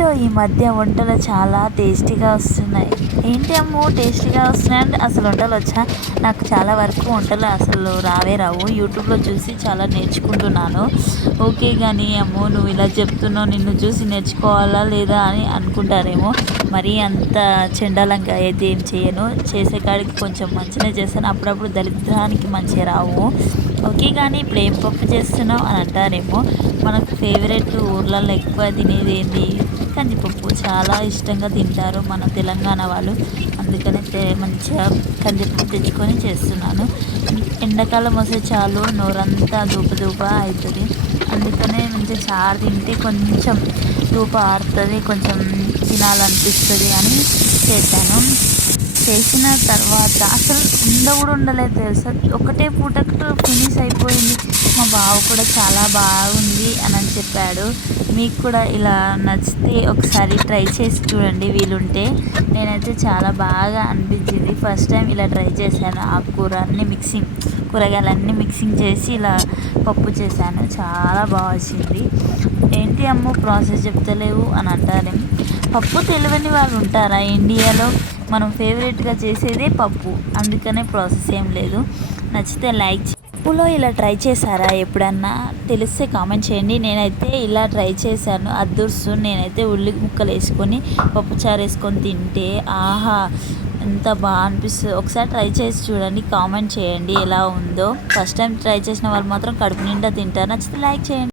ఏంటో ఈ మధ్య వంటలు చాలా టేస్టీగా వస్తున్నాయి. ఏంటి అమ్మో టేస్టీగా వస్తున్నాయంటే అసలు వంటలు వచ్చా? నాకు చాలా వరకు వంటలు అసలు రావే రావు. యూట్యూబ్లో చూసి చాలా నేర్చుకుంటున్నాను. ఓకే కానీ అమ్మో నువ్వు ఇలా చెప్తున్నావు, నిన్ను చూసి నేర్చుకోవాలా లేదా అని అనుకుంటారేమో. మరీ అంత చెండాలంగా అయితే ఏం చేయను. చేసే కాడికి కొంచెం మంచిగా చేస్తాను. అప్పుడప్పుడు దరిద్రానికి మంచిగా రావు. ఓకే కానీ ఇప్పుడు ఏం పప్పు చేస్తున్నావు అని అంటారేమో. మనకు ఫేవరెట్ ఊర్లలో ఎక్కువ తినేది ఏంది? కందిపప్పు చాలా ఇష్టంగా తింటారు మన తెలంగాణ వాళ్ళు. అందుకనే మంచిగా కందిపప్పు తెచ్చుకొని చేస్తున్నాను. ఎండాకాలం వస్తే చాలు నోరంతా దూప దూప అవుతుంది. అందుకనే మంచిగా చారు తింటే కొంచెం దూప ఆరుతుంది, కొంచెం తినాలనిపిస్తుంది అని చేశాను. చేసిన తర్వాత అసలు కూడా ఉండలేదు తెలుసా. ఒకటే పూటకు ఫినిష్ అయిపోయింది. మా బావ కూడా చాలా బాగుంది అని చెప్పాడు. మీకు కూడా ఇలా నచ్చితే ఒకసారి ట్రై చేసి చూడండి వీలుంటే. నేనైతే చాలా బాగా అనిపించింది. ఫస్ట్ టైం ఇలా ట్రై చేశాను. ఆకుకూర అన్నీ కూరగాయలన్నీ మిక్సింగ్ చేసి ఇలా పప్పు చేశాను. చాలా బాగా వచ్చింది. ఏంటి అమ్మో ప్రాసెస్ చెప్తలేవు అని అంటారు. పప్పు తెలియని వాళ్ళు ఉంటారా ఇండియాలో? మనం ఫేవరెట్గా చేసేదే పప్పు. అందుకనే ప్రాసెస్ ఏం లేదు. నచ్చితే లైక్. పప్పులో ఇలా ట్రై చేశారా ఎప్పుడన్నా? తెలిస్తే కామెంట్ చేయండి. నేనైతే ఇలా ట్రై చేశాను. అద్దుర్సు నేనైతే ఉల్లి ముక్కలు వేసుకొని పప్పుచారు వేసుకొని తింటే ఆహా ఎంత బాగా అనిపిస్తుంది. ఒకసారి ట్రై చేసి చూడండి, కామెంట్ చేయండి ఎలా ఉందో. ఫస్ట్ టైం ట్రై చేసిన వాళ్ళు మాత్రం కడుపు నిండా తింటారు. నచ్చితే లైక్ చేయండి.